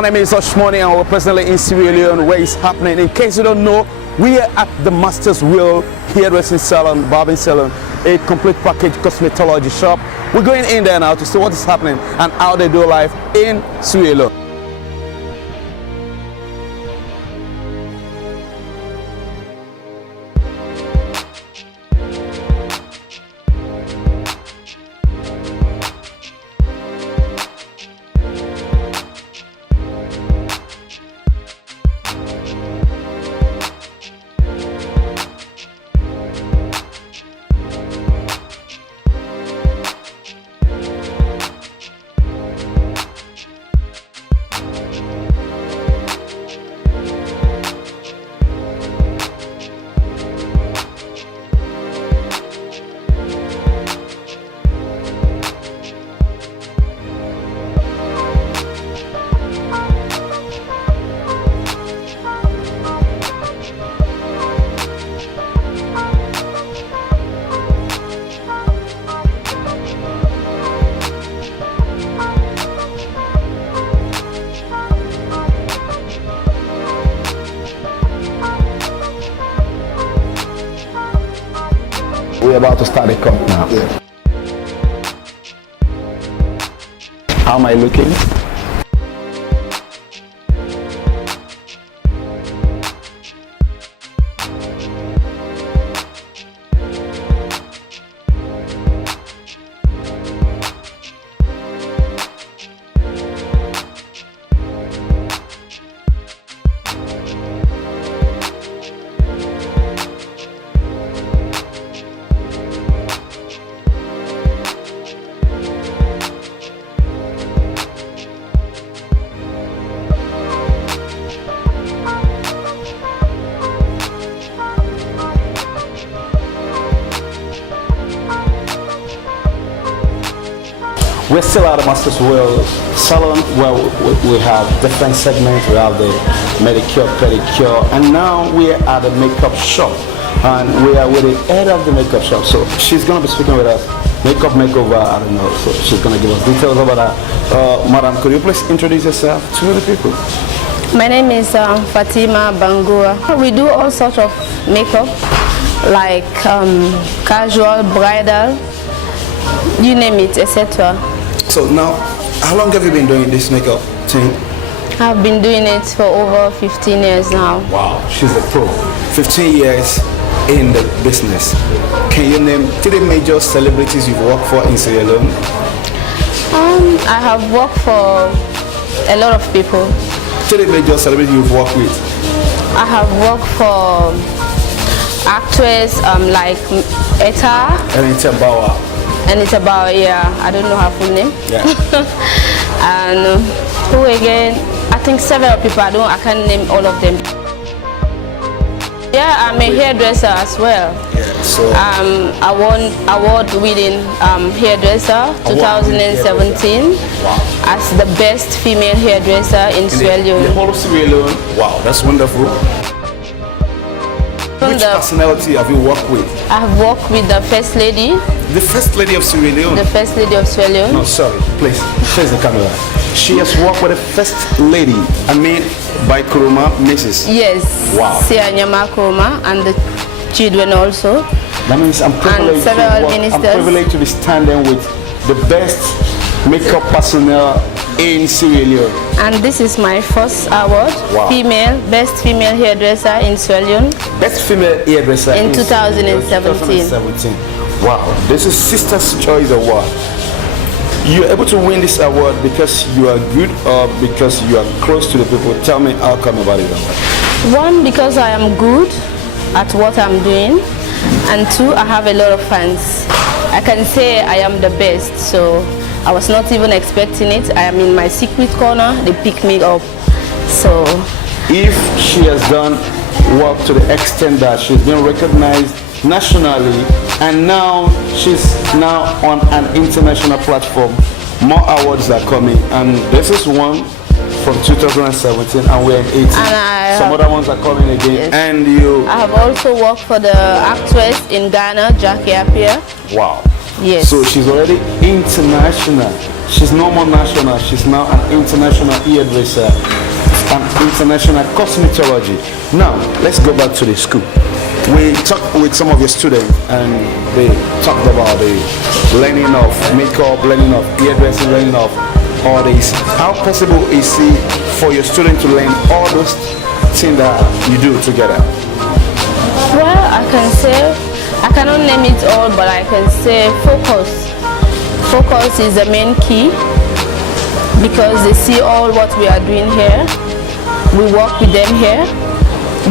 my name is Oshmoni and we're presently in Sierra Leone where it's happening. In case you don't know, we are at the Master's Will hairdressing salon, barbing salon, a complete package cosmetology shop. We're going in there now to see what is happening and how they do life in Sierra Leone. We're about to start a cut now. Yeah. How am I looking? We're still at the Master's Will salon where we have different segments. We have the manicure, pedicure, and now we're at the makeup shop. And we are with the head of the makeup shop. So she's going to be speaking with us. Makeup makeover, I don't know. So she's going to give us details about that. Madam, could you please introduce yourself to the people? My name is Fatima Bangura. We do all sorts of makeup, like casual, bridal, you name it, etc. So now, how long have you been doing this makeup thing? I've been doing it for over 15 years now. Wow, she's a pro. 15 years in the business. Can you name 3 major celebrities you've worked for in Sierra Leone? I have worked for a lot of people. 3 major celebrities you've worked with? I have worked for actors like Etta. Anita Bauer. And it's about, yeah, I don't know her full name. Yeah. And who again? I think several people. I can't name all of them. Yeah, I'm a hairdresser as well. Yeah. So I won award-winning hairdresser 2017 as the best female hairdresser in Sierra Leone. The whole of Sierra Leone. Wow, that's wonderful. Which personality have you worked with? I have worked with the First Lady. The First Lady of Sierra Leone? The First Lady of Sierra Leone. No, sorry, please, face the camera. She has worked with the First Lady, I mean, by Kuruma, Mrs. Yes. Wow. Sianyama Kuruma and the children also. That means I'm privileged, I'm privileged to be standing with the best makeup personnel in Sierra Leone. And this is my first award, wow. Best Female Hairdresser in Sierra Leone. Best Female Hairdresser in 2017. Wow, this is Sister's Choice Award. You're able to win this award because you are good or because you are close to the people. Tell me how come about it. One, because I am good at what I'm doing, and 2, I have a lot of fans. I can say I am the best, so I was not even expecting it. I am in my secret corner. They pick me up. So if she has done work to the extent that she's been recognized nationally and now she's now on an international platform, more awards are coming, and this is one from 2017 and we're in 18. Some other ones are coming again. Yes. And you... I have also worked for the actress in Ghana, Jackie Appiah. Wow. Yes. So she's already international. She's no more national. She's now an international hairdresser, an international cosmetology. Now, let's go back to the school. We talked with some of your students and they talked about the learning of makeup, learning of hairdressing, learning of all this. How possible is it for your student to learn all those things that you do together? Well, I can say, I cannot name it all, but I can say focus. Focus is the main key because they see all what we are doing here. We work with them here.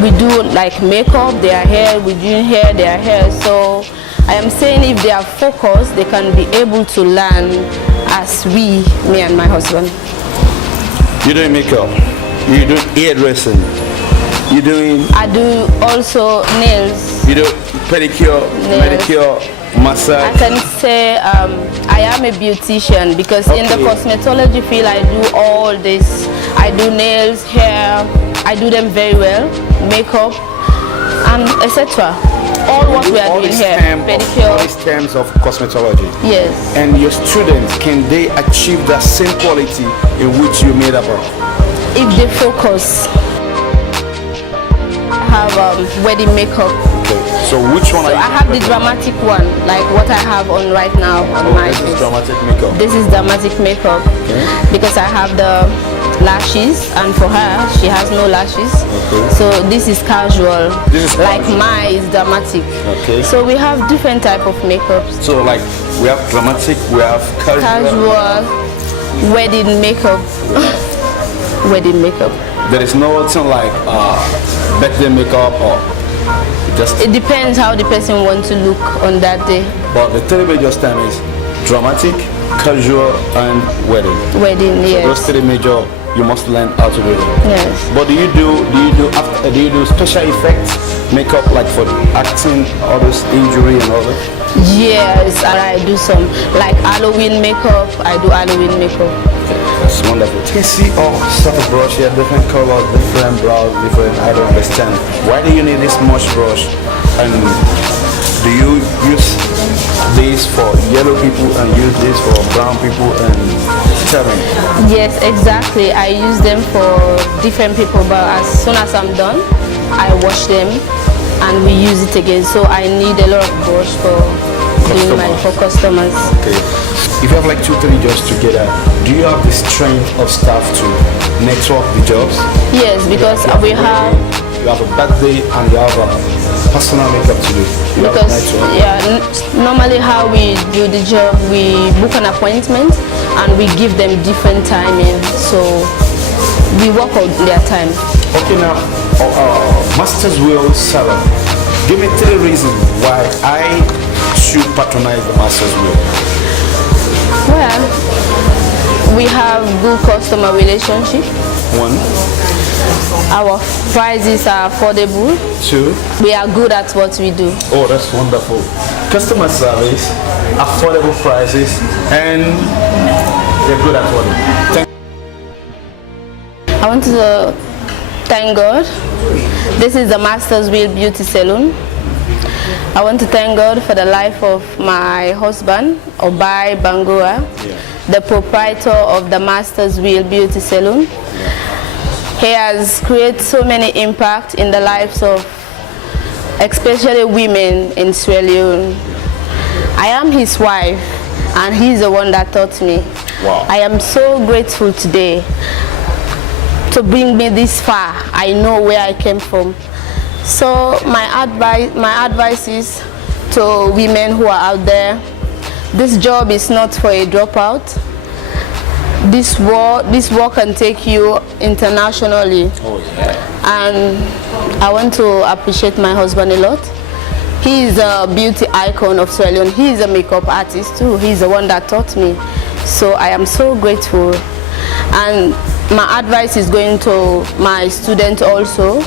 We do like makeup, their hair, we do hair, their hair. So I am saying if they are focused, they can be able to learn as me and my husband. You're doing makeup, you're doing hairdressing, you're doing... I do also nails. You do pedicure, Nails. manicure, massage. I can say I am a beautician because in the cosmetology field I do all this. I do nails, hair, I do them very well, makeup, and etc. All what we are doing here, pedicure. All these terms of cosmetology. Yes. And your students, can they achieve that same quality in which you made up of? If they focus. I have wedding makeup. Okay. So which one are you? I have the dramatic one, like what I have on right now on my this face. is dramatic makeup. This is dramatic makeup because I have the lashes, and for her she has no lashes. So this is casual. This is like casual. mine is dramatic. So we have different type of makeups. So like we have dramatic, we have casual, wedding makeup. Wedding makeup. There is no thing like birthday makeup or just... It depends how the person wants to look on that day. But the three major term is dramatic, casual, and wedding. Wedding, yes. Those three major, you must learn how to do them. Yes. But do you do special effects makeup, like for acting, all those injury and all that? Yes, and I do some like Halloween makeup. I do Halloween makeup. That's wonderful. You can see all sort of brush here, different colors, different brows, different. I don't understand. Why do you need this much brush? And do you use this for yellow people and use this for brown people? And tell me. Yes, exactly. I use them for different people, but as soon as I'm done, I wash them and we use it again. So I need a lot of brush for doing for customers. Okay. If you have like 2-3 jobs together, do you have the strength of staff to network the jobs? Yes, because we have... You have a birthday and you have a personal makeup to do. Because normally how we do the job, we book an appointment and we give them different timing. So we work on their time. Okay, now Master's Wheel Salon. Give me 3 reasons why I should patronize the Master's Wheel. Well, we have good customer relationship. 1. Our prices are affordable. 2. We are good at what we do. Oh, that's wonderful. Customer service, affordable prices, and they're good at what they do. I want to thank God. This is the Master's Wheel Beauty Salon. I want to thank God for the life of my husband, OBAI Bangura, the proprietor of the Master's Wheel Beauty Salon. He has created so many impact in the lives of especially women in Sierra Leone. I am his wife and he's the one that taught me. Wow. I am so grateful today to bring me this far. I know where I came from. So my advice is to women who are out there, this job is not for a dropout. This work can take you internationally. Oh, yeah. And I want to appreciate my husband a lot. He is a beauty icon of Sierra Leone. He is a makeup artist too. He's the one that taught me. So I am so grateful. And my advice is going to my students also.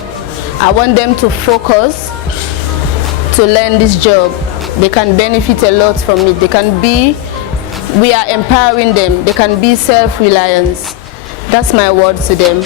I want them to focus to learn this job. They can benefit a lot from it. We are empowering them. They can be self-reliant. That's my word to them.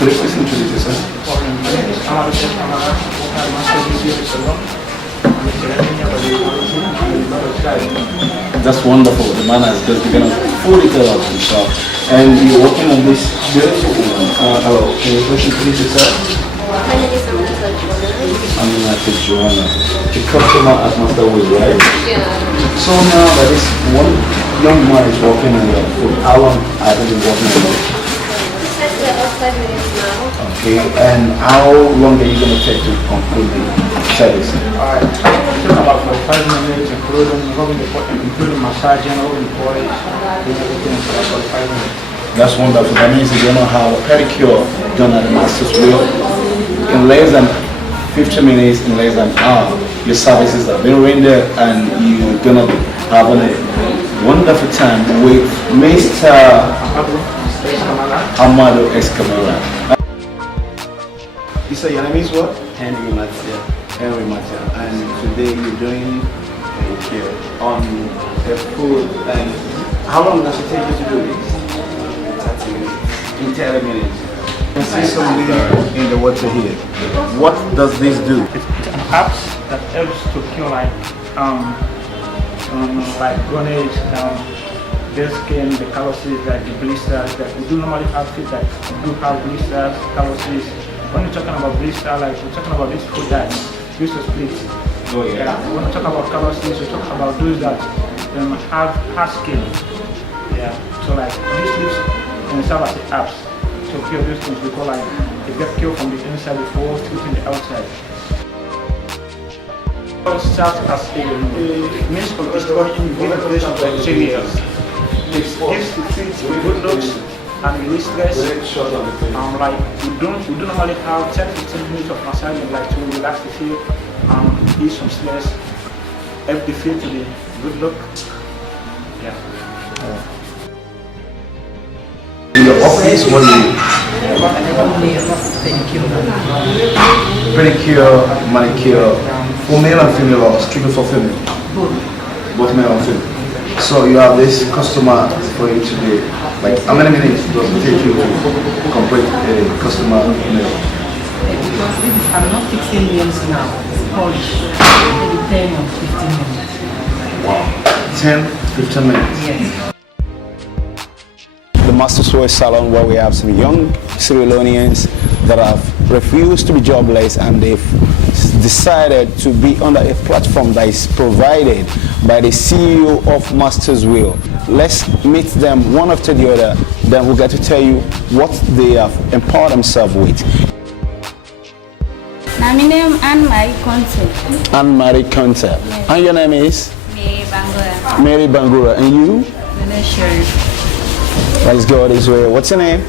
Could you please introduce yourself? That's wonderful. The man has just given us fully tell us himself. And you're working on this beautiful woman. Hello, can you please introduce yourself? My name is Aminata Joanna. The customer at Master Will, right? Yeah. So now that this one young man is working on your food, how long have you been working on it? About 5 minutes now. Okay, and how long are you going to take to conclude the service? Alright, took about 45 minutes, including massaging, all the body, doing everything for about 5 minutes. That's wonderful. That means you're going to have a pedicure done at the Master's Wheel in less than 50 minutes, in less than an hour. Your services have been rendered and you're going to be having a wonderful time with Mr. Amado Escamara. You say your name is what? Henry Matia. Henry Matia. And today you're doing pedicure on the food. And how long does it take you to do this? 30 minutes. In 30 minutes. You see something in the water here. What does this do? It's an app that helps to cure like gonads, their skin, the calluses, like the blisters that we do normally have feet that do have blisters, calluses. When we're talking about blister, like we're talking about this food that used to split. Oh yeah. When we talk about calluses, we talk about those that have hard skin. Yeah. So like these lips can serve as the apps to cure those things because like they get cured from the inside before treating the outside. It serves as a means of destroying inflammation bacteria. It gives the feet good looks and release stress. Like we do normally have 10-15 minutes of massaging like to relax the feet and ease some stress, help the feet to the good look. Yeah. In the office, what do you pedicure, manicure, for male and female or strictly for female? Both male and female. So you have this customer for you to do. Like how many minutes does it take you to complete a customer meal? Because I'm not fixing nails now, it's polish. Maybe 10 or 15 minutes. Wow. 10-15 minutes? Yes. The Master's Wheel Salon, where we have some young Sierra Leoneans that have refused to be jobless and they've decided to be under a platform that is provided by the CEO of Master's Wheel. Let's meet them one after the other, then we'll get to tell you what they have empowered themselves with. My name is Anne-Marie Conte. Anne-Marie Conte. Yes. And your name is? Mary Bangura. Mary Bangura. And you? Sure. Let's go this way. What's your name?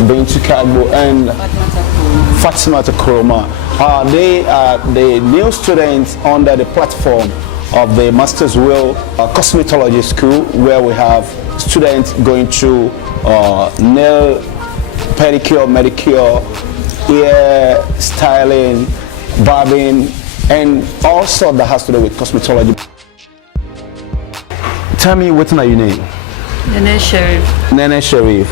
Bintu Kagbo and Fatima Takuroma. They are the new students under the platform of the Master's Wheel Cosmetology School, where we have students going through nail, pedicure, manicure, hair styling, barbing, and all sorts that has to do with cosmetology. Tell me, what are your name? Nene Sharif. Nene Sharif.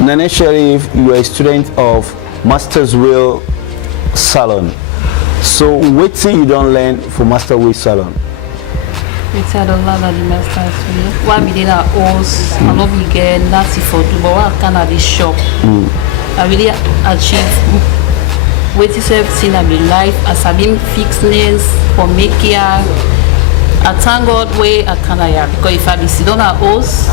Nene Sharif, you are a student of Master's Wheel Salon. So what thing you don't learn for Master Wheel Salon? It's a lot of the Master's Wheel. What we did at us, I know we get nothing for do, but what kind of this shop? I really achieve what is everything I be life as I been fix nails for make hair. I thank God where I can because if I be sit down at us,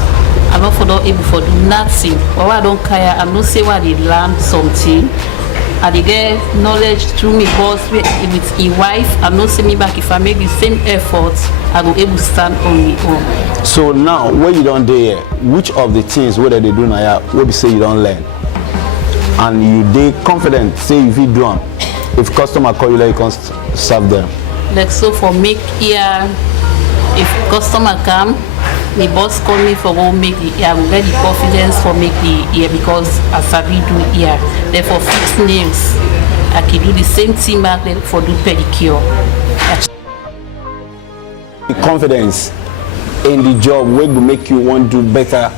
I'm not for not able to do nothing. But I don't care, I'm not say why they learn something. I they get knowledge through me boss with his wife. I'm not saying me back if I make the same effort, I will able to stand on my own. So now, what you don't do here, which of the things what they do now, what we say you don't learn? And you they confident, say if you do them, if customer call you, like you can serve them. Like so for make here, if customer come, the boss call me for go make the ear, I will get the confidence for make the ear because as I do ear. Therefore fix nails, I can do the same thing back then for do pedicure. The confidence in the job will make you want to do better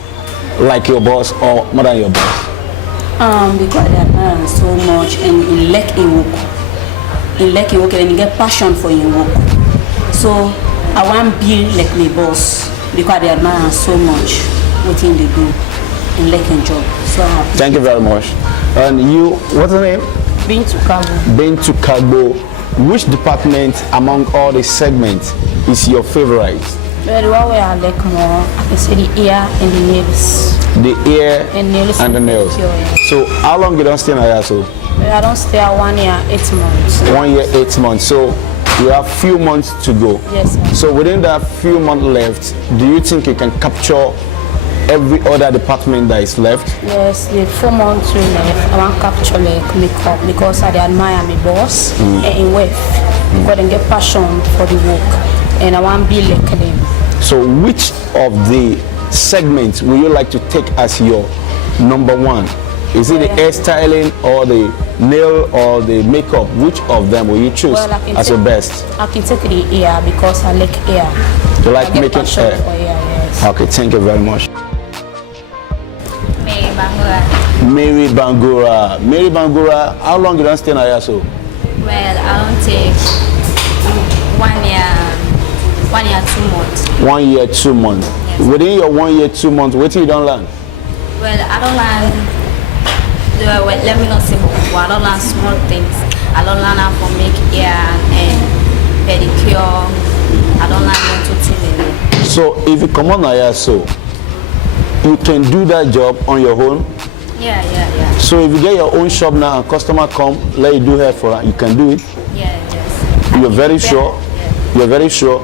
like your boss or more than your boss. Because they admire so much and in like in work and you get passion for your work. So I want to be like my boss because they admire so much what they do in like a job. So thank you very much. And you, what's the name? Bintu Kabo. Bintu Kabo. Which department among all the segments is your favorite? Well, the one where I like more, I can say the ear and the nails. The ear and the nails. So how long you don't stay in Ayaso? Well, I don't stay 1 year, 8 months. 1 year, 8 months. So you have few months to go. Yes, sir. So within that few months left, do you think you can capture every other department that is left? Yes, the 4 months left, I want to capture like makeup because I admire my boss and in work. Because I get passion for the work and I want to be like them. So which of the segments will you like to take as your number one? Is it the hairstyling or the nail or the makeup? Which of them will you choose as your best? I can take the ear because I like hair. You like making hair? Yes. Okay, thank you very much. Mary Bangura. Mary Bangura. Mary Bangura, how long you don't stay in Ayaso? Well, I don't take 1 year, 1 year, 2 months. 1 year, 2 months. Yes. Within your 1 year, 2 months, what you don't learn? Well, I don't learn. Well, let me not say more. I don't learn small things. I don't learn how to make hair and pedicure. I don't learn how to tailor. So if you come on Ayaso, you can do that job on your own. Yeah. So if you get your own shop now and customer come, let you do hair for her, you can do it. Yes. You're very sure? Yeah. You're very sure?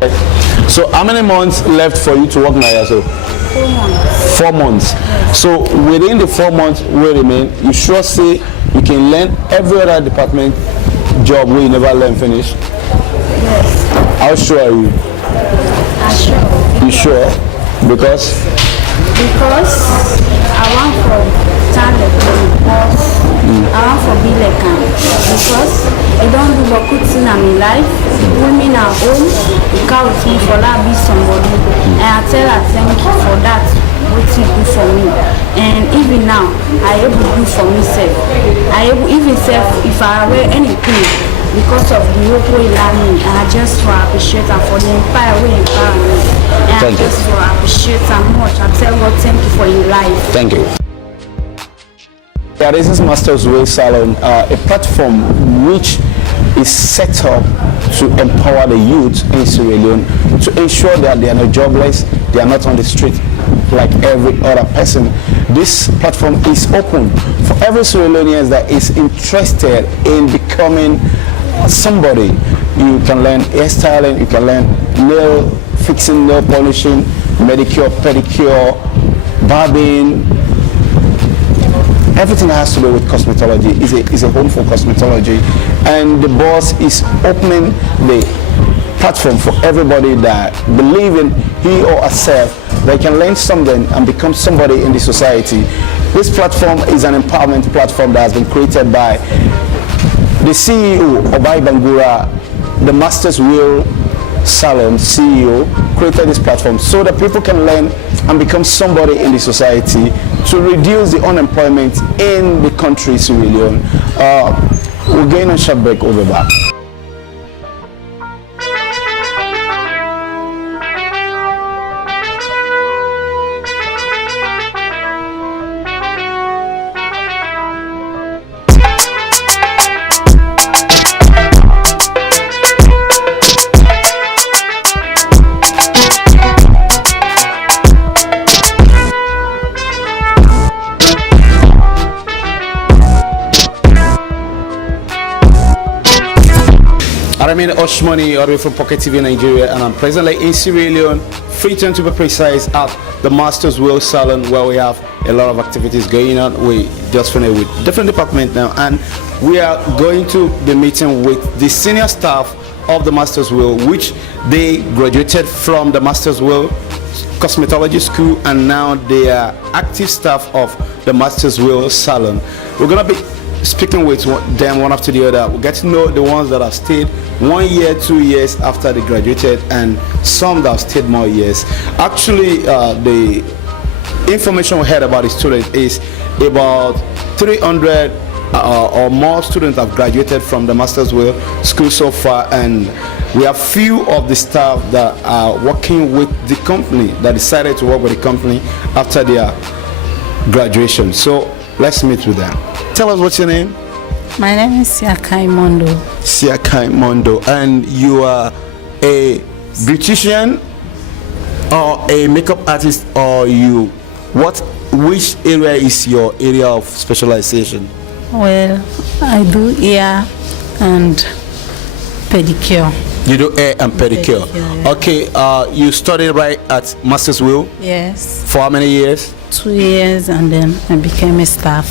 Yeah. So how many months left for you to work in Ayaso? 4 months. 4 months. Yes. So within the 4 months we remain, you sure say you can learn every other department job where you never learn finish? Yes. How sure are you? I'm sure. You sure? Because I want to stand like the boss. I want to be like him. Because I don't do what good thing in my life. Put me now home. You come with me for that be somebody. And I tell her thank you for that. What you do for me. And even now, I able to do for myself. I able even self if I wear anything. Because of the work we learn, and I just want to appreciate her for the empire we empower me. And I just want to appreciate her much. I tell God thank you for your life. thank you. Yeah, this is Masters Will Salon, a platform which is set up to empower the youth in Sierra Leone to ensure that they are not jobless, they are not on the street like every other person. This platform is open for every Sierra Leonean that is interested in becoming somebody. You can learn hairstyling, you can learn nail fixing, nail polishing, manicure, pedicure, barbing. Everything that has to do with cosmetology is a home for cosmetology, and the boss is opening the platform for everybody that believe in he or herself they can learn something and become somebody in the society. This platform is an empowerment platform that has been created by the CEO, OBAI Bangura, the Masters Will Salon CEO, created this platform so that people can learn and become somebody in the society to reduce the unemployment in the country, Sierra Leone. We're going on a short break, over back. I mean Oshmani, all the way from Pocket TV Nigeria, and I'm presently in Sierra Leone, Freetown to be precise, at the Masters Will Salon, where we have a lot of activities going on. We just finished with different departments now, and we are going to be meeting with the senior staff of the Masters Will, which they graduated from the Masters Will Cosmetology School, and now they are active staff of the Masters Will Salon. We're gonna be speaking with them one after the other. We get to know the ones that have stayed 1 year, 2 years after they graduated, and some that have stayed more years. Actually, the information we heard about the students is about 300 or more students have graduated from the Masters Wheel School so far, and we have few of the staff that are working with the company, that decided to work with the company after their graduation. So let's meet with them. Tell us what's your name. My name is Siakai Mondo. Siakai Mondo, and you are a beautician or a makeup artist, or which area is your area of specialization? Well, I do hair and pedicure. You do hair and pedicure. Yeah. Okay, you studied right at Masters Wheel? Yes. For how many years? 2 years, and then I became a staff.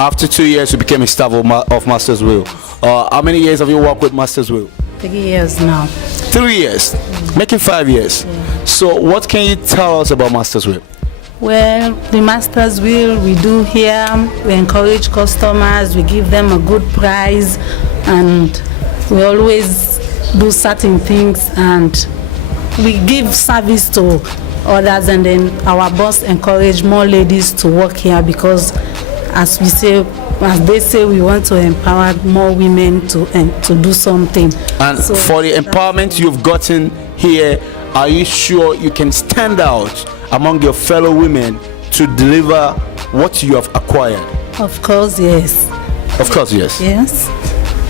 After 2 years, you became a staff of Masters Wheel. How many years have you worked with Masters Wheel? 3 years now. 3 years, making 5 years. Yeah. So what can you tell us about Masters Wheel? Well, the Masters Wheel, we do here, we encourage customers, we give them a good price, and we always do certain things, and we give service to others, and then our boss encourage more ladies to work here, because as they say, we want to empower more women to do something. And so, for the empowerment you've gotten here, are you sure you can stand out among your fellow women to deliver what you have acquired? Of course, yes. Of course, yes. Yes.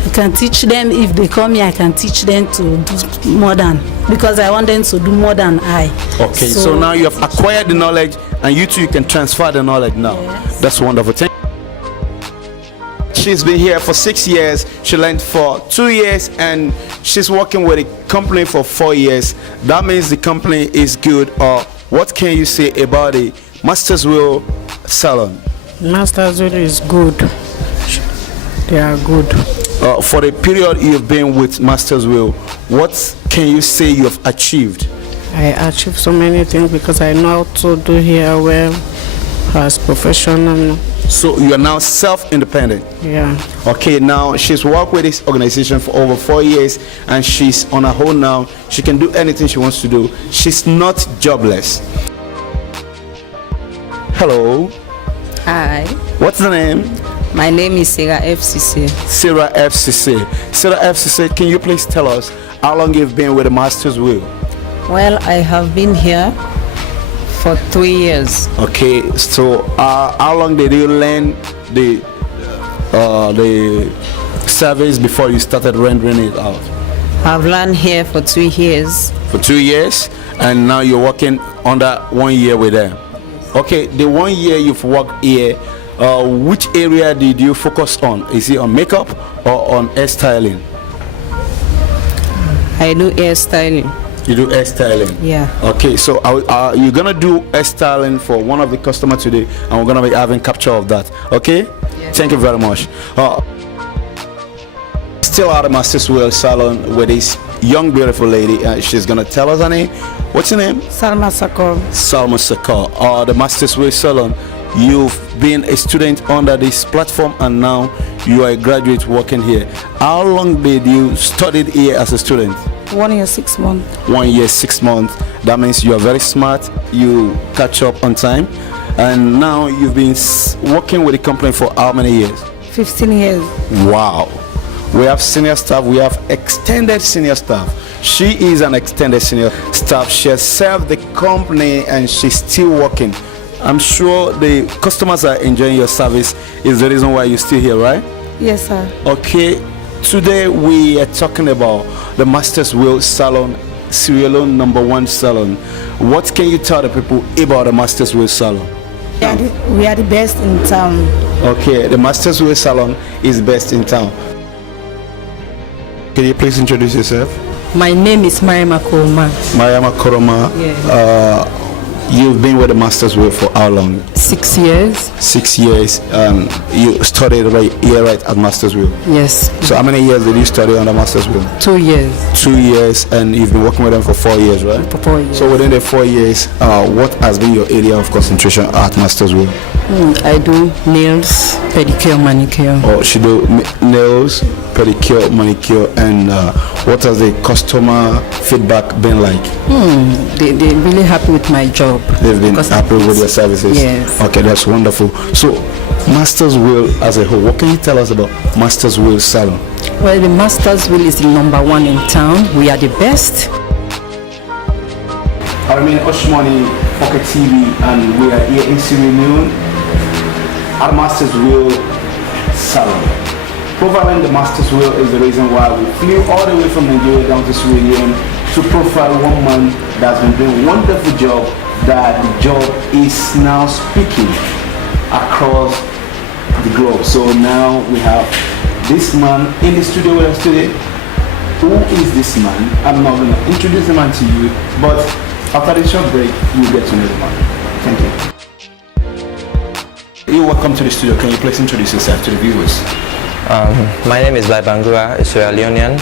I can teach them. If they come here, I can teach them to do more than, because I want them to do more than I. Okay, so now you have acquired the knowledge, and you too, you can transfer the knowledge now. Yes. That's wonderful. She's been here for 6 years. She learned for 2 years, and she's working with a company for 4 years. That means the company is good. Or what can you say about the Masters Wheel Salon? Masters Wheel is good. They are good. For the period you've been with Masters Wheel, what can you say you have achieved? I achieved so many things because I know how to do hair well as professional. So you are now self-independent? Yeah. Okay, now she's worked with this organization for over 4 years, and she's on her own now. She can do anything she wants to do. She's not jobless. Hello. Hi. What's the name? My name is Sarah FCC. Sarah FCC. Sarah FCC, can you please tell us how long you've been with the Masters Wheel? Well, I have been here for 3 years. Okay, so how long did you learn the service before you started rendering it out? I've learned here for 2 years. For 2 years, and now you're working under 1 year with them. Okay, the 1 year you've worked here, which area did you focus on? Is it on makeup or on hairstyling? I do hairstyling. You do hairstyling? Yeah. Okay, so you're gonna do hairstyling for one of the customers today, and we're gonna be having capture of that. Okay? Yeah. Thank you very much. Still at the Masters Wheel Salon with this young beautiful lady. She's gonna tell us her name. What's your name? Salma Sakor. Salma Sakor. The Masters Wheel Salon. You've been a student under this platform, and now you are a graduate working here. How long did you study here as a student? 1 year, 6 months. 1 year, 6 months. That means you are very smart. You catch up on time, and now you've been working with the company for how many years? 15 years. Wow. We have senior staff. We have extended senior staff. She is an extended senior staff. She has served the company, and she's still working. I'm sure the customers are enjoying your service. Is the reason why you're still here, right? Yes, sir. Okay. Today we are talking about the Masters Wheel Salon, Sierra Leone #1 salon. What can you tell the people about the Masters Wheel Salon? We are the best in town. Okay, the Masters Wheel Salon is best in town. Can you please introduce yourself? My name is Mariama Koroma. Mariama Koroma. Yeah. You've been with the Masters Wheel for how long? 6 years. 6 years. You studied right at Masters Wheel. Yes. So how many years did you study on the Masters Wheel? 2 years. 2 years, and you've been working with them for 4 years, right? For 4 years. So within the 4 years, what has been your area of concentration at Masters Wheel? I do nails, pedicure, manicure. Oh, she do nails, pedicure, manicure, and What has the customer feedback been like? They're really happy with my job. They've been happy with your services? Yes. Okay, that's wonderful. So, Master's Wheel as a whole, what can you tell us about Master's Wheel Salon? Well, the Master's Wheel is the #1 in town. We are the best. I remain Oshmani Pocket TV, and we are here in Sierra Leone at Master's Wheel Salon. Profiling the Master's Wheel is the reason why we flew all the way from Nigeria down to Sierra Leone to profile one man that's been doing a wonderful job, that the job is now speaking across the globe. So now we have this man in the studio with us today. Who is this man? I'm not going to introduce the man to you, but after the short break, you'll get to know the man. Thank you. You're welcome to the studio. Can you please introduce yourself to the viewers? My name is BANGURA, a Sierra Leonean,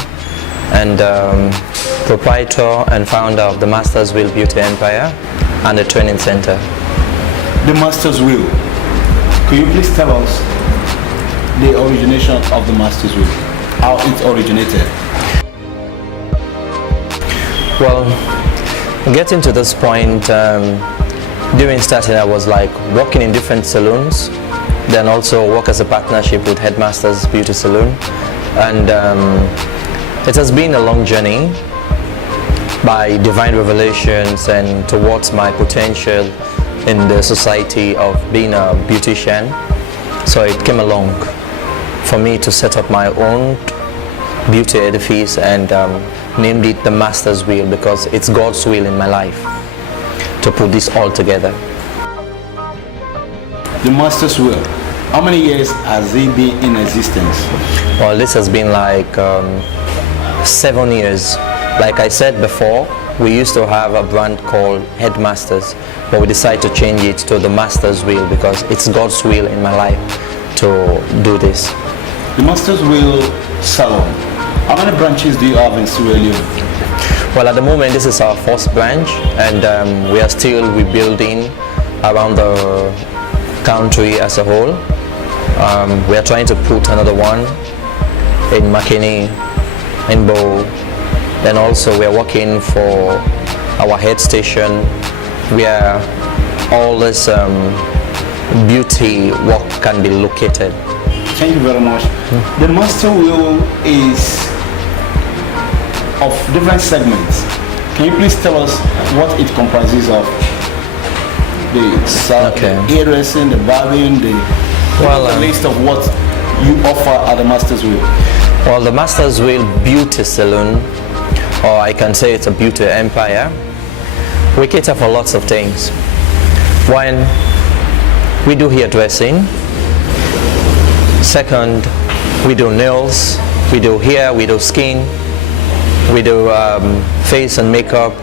and proprietor and founder of the Master's Wheel Beauty Empire and the training center. The Master's Wheel. Could you please tell us the origination of the Master's Wheel? How it originated? Well, getting to this point, during starting I was like working in different salons, then also work as a partnership with Headmaster's Beauty Salon, and it has been a long journey by divine revelations and towards my potential in the society of being a beautician. So it came along for me to set up my own beauty edifice and named it the Master's Wheel, because it's God's will in my life to put this all together. The Master's Wheel, how many years has it been in existence? Well, this has been like 7 years. Like I said before, we used to have a brand called Headmasters, but we decided to change it to the Master's Wheel because it's God's will in my life to do this. The Master's Wheel Salon, how many branches do you have in Sierra Leone? Well, at the moment this is our first branch, and we are still rebuilding around the country as a whole. We are trying to put another one in Makeni, in Bow. Then also we are working for our head station where all this beauty work can be located. Thank you very much. The Master Wheel is of different segments. Can you please tell us what it comprises of? The hairdressing, the barbing, the list of what you offer at the Master's Wheel. Well, the Master's Wheel Beauty Salon, or I can say it's a beauty empire, we cater for lots of things. One, we do hairdressing. Second, we do nails, we do hair, we do skin, we do face and makeup.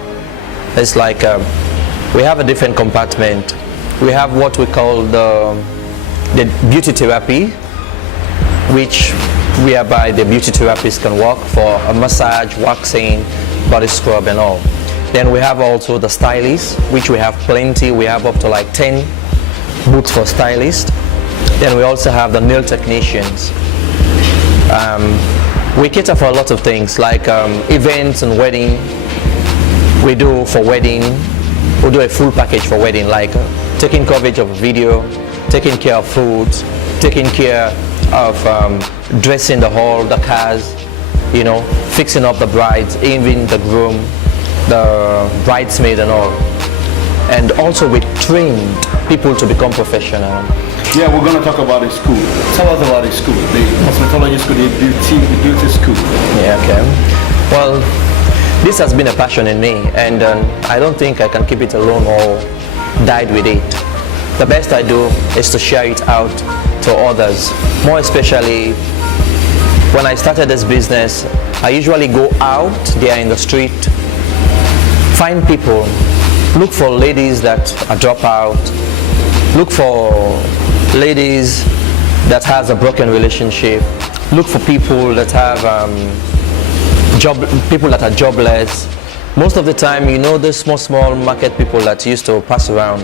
It's like we have a different compartment. We have what we call the beauty therapy, which whereby the beauty therapists can work for a massage, waxing, body scrub and all. Then we have also the stylists, which we have plenty. We have up to like 10 booths for stylists. Then we also have the nail technicians. We cater for a lot of things like events and wedding. We do for wedding, we do a full package for wedding, like taking coverage of video, taking care of foods, taking care of dressing the hall, the cars, you know, fixing up the brides, even the groom, the bridesmaid and all. And also we trained people to become professional. Yeah, we're going to talk about the school. Tell us about the school, the cosmetology school, the beauty school. Yeah, okay. Well, this has been a passion in me, and I don't think I can keep it alone or died with it. The best I do is to share it out to others. More especially, when I started this business, I usually go out there in the street, find people, look for ladies that are drop out, look for ladies that has a broken relationship, look for people that have people that are jobless. Most of the time, you know, the small market people that used to pass around,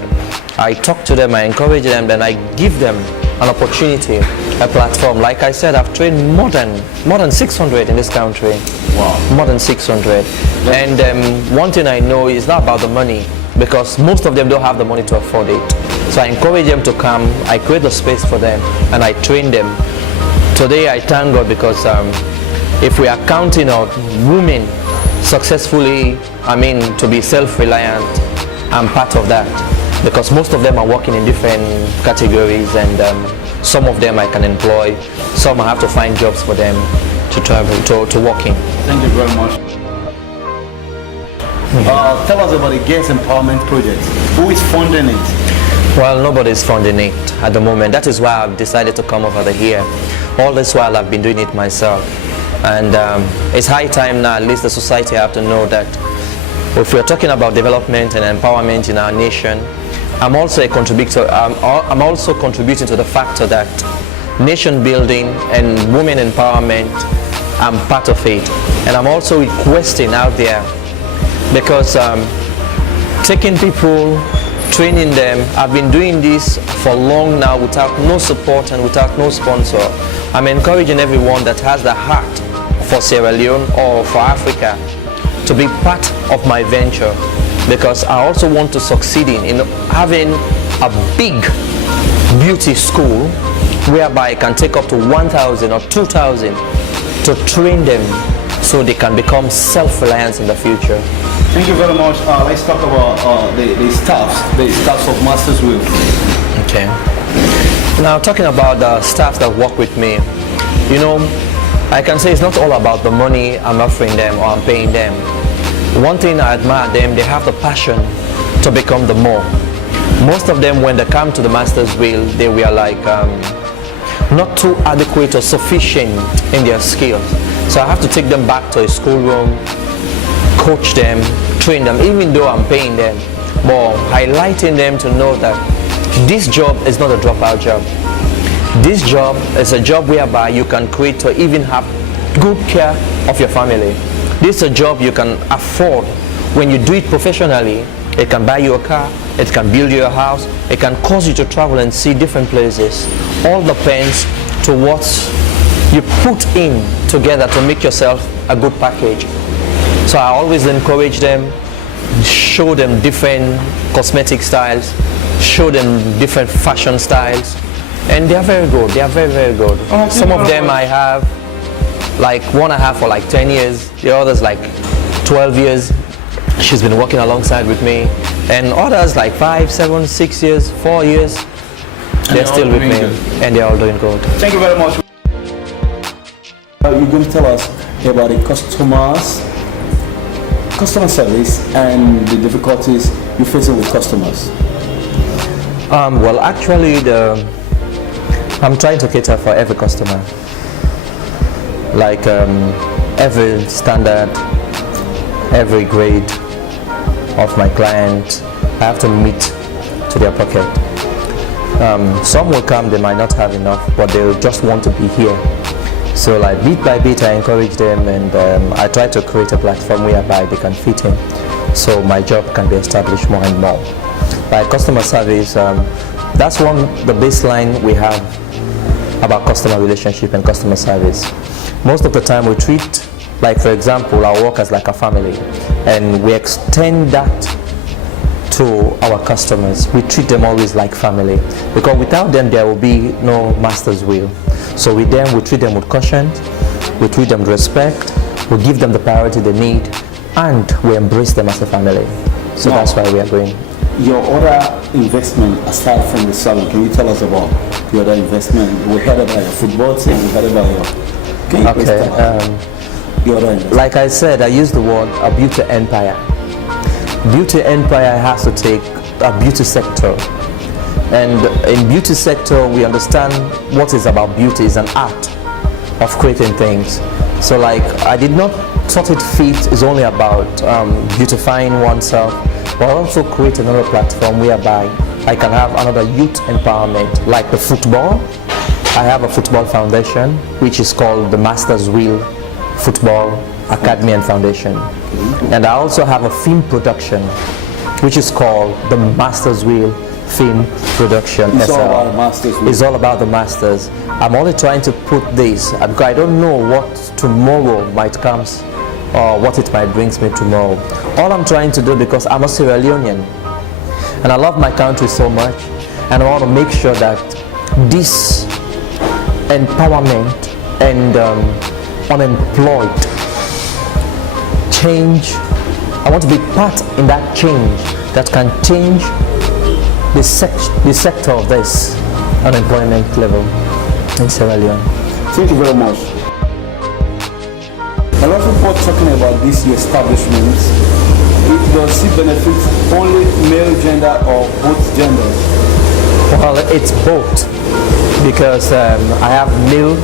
I talk to them, I encourage them, then I give them an opportunity, a platform. Like I said, I've trained more than 600 in this country. Wow. More than 600. And one thing I know is not about the money, because most of them don't have the money to afford it. So I encourage them to come, I create the space for them, and I train them. Today I thank God because if we are counting out women successfully, to be self-reliant, I'm part of that. Because most of them are working in different categories, and some of them I can employ, some I have to find jobs for them to travel, to work in. Thank you very much. Tell us about the Girls Empowerment Project. Who is funding it? Well, nobody is funding it at the moment. That is why I've decided to come over here. All this while I've been doing it myself. And it's high time now, at least the society have to know that if we're talking about development and empowerment in our nation, I'm also a contributor. I'm also contributing to the factor that nation building and women empowerment, I'm part of it. And I'm also requesting out there, because taking people, training them, I've been doing this for long now without no support and without no sponsor. I'm encouraging everyone that has the heart for Sierra Leone or for Africa to be part of my venture, because I also want to succeed in having a big beauty school whereby I can take up to 1,000 or 2,000 to train them so they can become self-reliant in the future. Thank you very much. Let's talk about the staffs of Masters Will. Okay. Now, talking about the staff that work with me, I can say it's not all about the money I'm offering them or I'm paying them. One thing I admire them, they have the passion to become the more. Most of them, when they come to the Masters Will, they were like not too adequate or sufficient in their skills. So I have to take them back to a schoolroom, coach them, train them, even though I'm paying them, but highlighting them to know that this job is not a dropout job. This job is a job whereby you can create to even have good care of your family. This is a job you can afford. When you do it professionally, it can buy you a car, it can build you a house, it can cause you to travel and see different places. All depends to what you put in together to make yourself a good package. So I always encourage them, show them different cosmetic styles, show them different fashion styles, and they are very good. They are very, very good. Some of them I have, like one I have for like 10 years, the others like 12 years. She's been working alongside with me, and others like 5, 7, 6 years, 4 years, they're still with me, and they're all doing good. Thank you very much. You're going to tell us about the customer service and the difficulties you're facing with customers. Well, actually, I'm trying to cater for every customer. Like every standard, every grade of my client, I have to meet to their pocket. Some will come, they might not have enough, but they'll just want to be here. So like bit by bit I encourage them, and I try to create a platform whereby they can fit in, so my job can be established more and more. By customer service, that's the baseline we have about customer relationship and customer service. Most of the time we treat, like for example, our workers like a family, and we extend that to our customers. We treat them always like family, because without them there will be no Master's Will. So with them, we treat them with caution, we treat them with respect, we give them the priority they need, and we embrace them as a family. So that's why we are going. Your other investment aside from the salon, can you tell us about your other investment? We heard about your football team, we heard about your... Can you please tell us your other investment? Like I said, I use the word a beauty empire. Beauty empire has to take a beauty sector. And in beauty sector, we understand what is about beauty is an art of creating things. So like, I did not thought it fit is only about beautifying oneself, but also create another platform whereby I can have another youth empowerment, like the football. I have a football foundation, which is called the Masters Will Football Academy and Foundation. And I also have a film production, which is called the Masters Will film production. It's all SL. about masters. It's all about the masters. I'm only trying to put this because I don't know what tomorrow might come or what it might brings me tomorrow. All I'm trying to do, because I'm a Sierra Leonean and I love my country so much, and I want to make sure that this empowerment and unemployed change, I want to be part in that change that can change the sector of this unemployment level in Sierra Leone. Thank you very much. A lot of people talking about this establishment. Does it benefit only male gender or both genders? Well, it's both, because I have male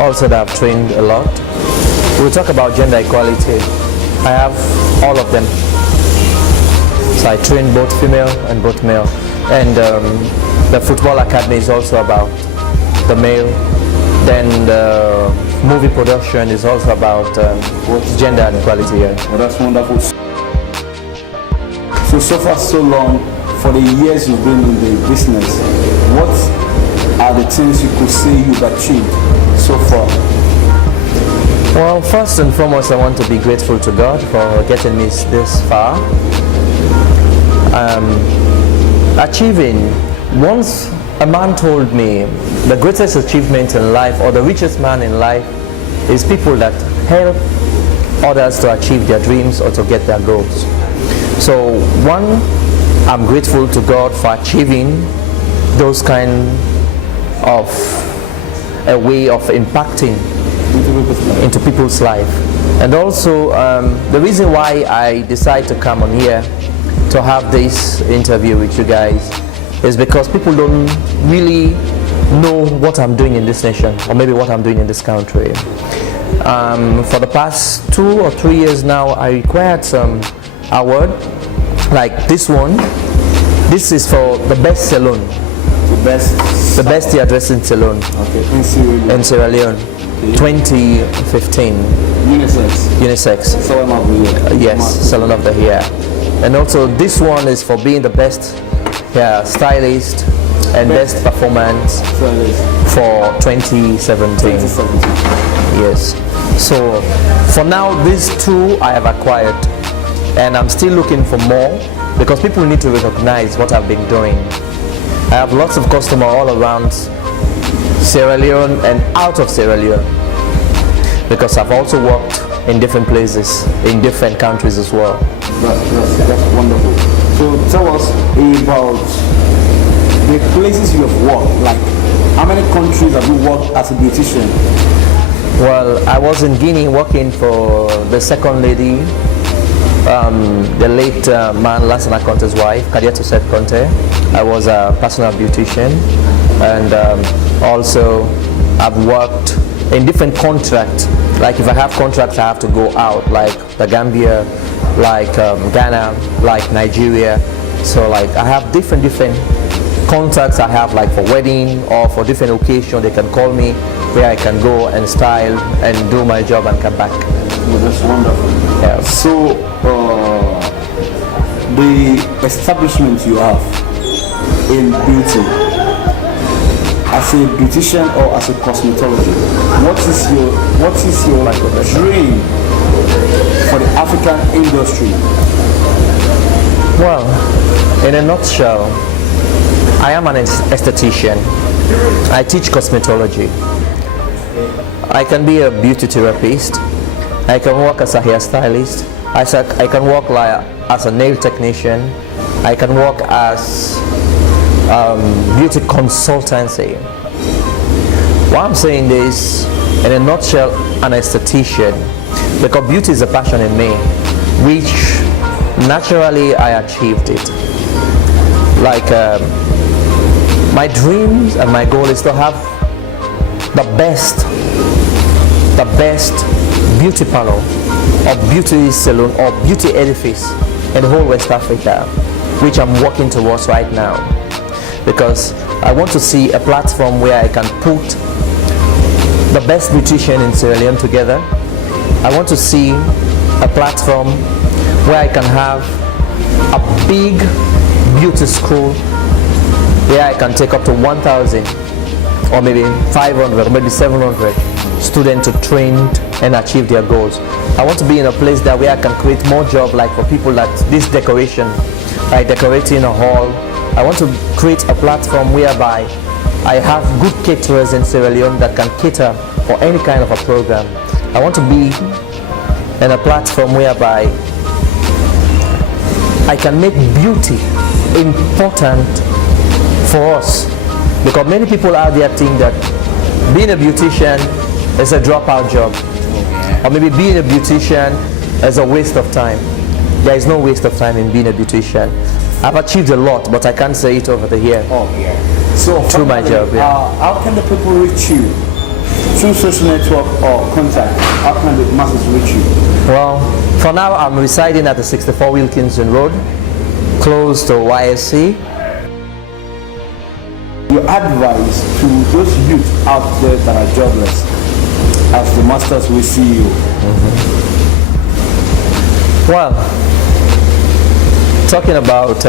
also that I've trained a lot. We'll talk about gender equality. I have all of them. So I train both female and both male. And the football academy is also about the male. Then the movie production is also about gender and equality. Yeah. Well, that's wonderful. So far so long, for the years you've been in the business, what are the things you could say you've achieved so far? Well, first and foremost, I want to be grateful to God for getting me this far. Achieving, once a man told me the greatest achievement in life, or the richest man in life, is people that help others to achieve their dreams or to get their goals. So one, I'm grateful to God for achieving those kind of a way of impacting into people's life. And also the reason why I decided to come on here to have this interview with you guys is because people don't really know what I'm doing in this nation, or maybe what I'm doing in this country. For the past 2 or 3 years now, I required some award like this one. This is for the best salon, the best hairdressing salon, in Sierra Leone, okay. 2015. Unisex. Salon of the year. Yes, salon of the year. And also this one is for being the best hair stylist and best performance for 2017. Yes. So for now, these two I have acquired, and I'm still looking for more, because people need to recognize what I've been doing. I have lots of customers all around Sierra Leone and out of Sierra Leone, because I've also worked in different places, in different countries as well. That's wonderful. So tell us about the places you have worked. Like, how many countries have you worked as a beautician? Well, I was in Guinea working for the second lady, the late man Lansana Conte's wife, Kadiatu Set Conte. I was a personal beautician, and also I've worked in different contracts. Like if I have contracts, I have to go out, like the Gambia, like Ghana, like Nigeria. So like I have different contracts I have, like for wedding or for different occasions. They can call me where I can go and style and do my job and come back. Well, that's wonderful. Yeah. So the establishment you have in beauty, as a beautician or as a cosmetologist, what is your dream for the African industry? Well, in a nutshell, I am an esthetician. I teach cosmetology. I can be a beauty therapist. I can work as a hairstylist. I can work as a nail technician. I can work as beauty consultancy. Why I'm saying this, in a nutshell, an esthetician, because beauty is a passion in me, which naturally I achieved it. Like my dreams and my goal is to have the best beauty parlor or beauty salon or beauty edifice in the whole West Africa, which I'm working towards right now, because I want to see a platform where I can put the best beautician in Sierra Leone together. I want to see a platform where I can have a big beauty school where I can take up to 1,000 or maybe 500 or maybe 700 students to train and achieve their goals. I want to be in a place that where I can create more jobs, like for people that this decoration, like decorating a hall. I want to create a platform whereby I have good caterers in Sierra Leone that can cater for any kind of a program. I want to be in a platform whereby I can make beauty important for us, because many people out there think that being a beautician is a dropout job, or maybe being a beautician is a waste of time. There is no waste of time in being a beautician. I've achieved a lot, but I can't say it over here. Oh, yeah. So through my job, yeah. How can the people reach you? Through social network or contact? How can the masses reach you? Well, for now I'm residing at the 64 Wilkinson Road, close to YSC. Your advice to those youth out there that are jobless, as the masters will see you? Well, talking about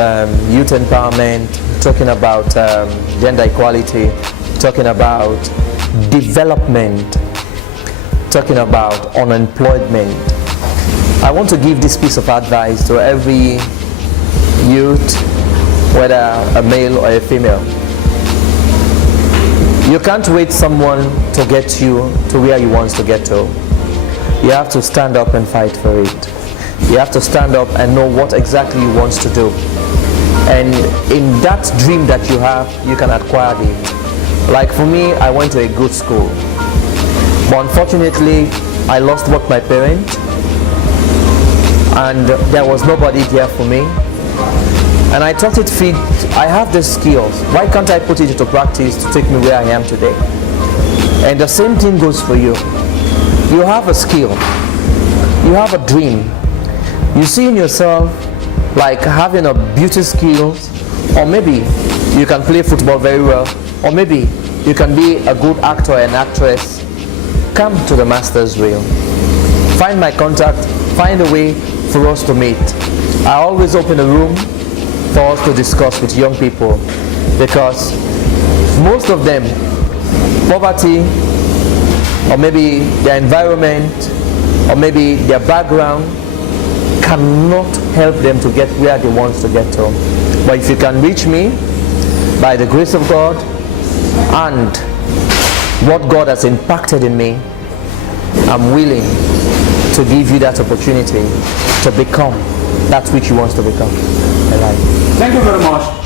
youth empowerment, talking about gender equality, talking about development, talking about unemployment, I want to give this piece of advice to every youth, whether a male or a female. You can't wait someone to get you to where you want to get to. You have to stand up and fight for it. You have to stand up and know what exactly you want to do. And in that dream that you have, you can acquire it. Like for me, I went to a good school. But unfortunately, I lost both my parents. And there was nobody there for me. And I thought it fit, I have the skills. Why can't I put it into practice to take me where I am today? And the same thing goes for you. You have a skill. You have a dream. You see in yourself like having a beauty skills, or maybe you can play football very well, or maybe you can be a good actor and actress. Come to the Master's Wheel. Find my contact, find a way for us to meet. I always open a room for us to discuss with young people, because most of them, poverty, or maybe their environment, or maybe their background cannot help them to get where they want to get to. But if you can reach me by the grace of God and what God has impacted in me, I'm willing to give you that opportunity to become that which you want to become. Thank you very much.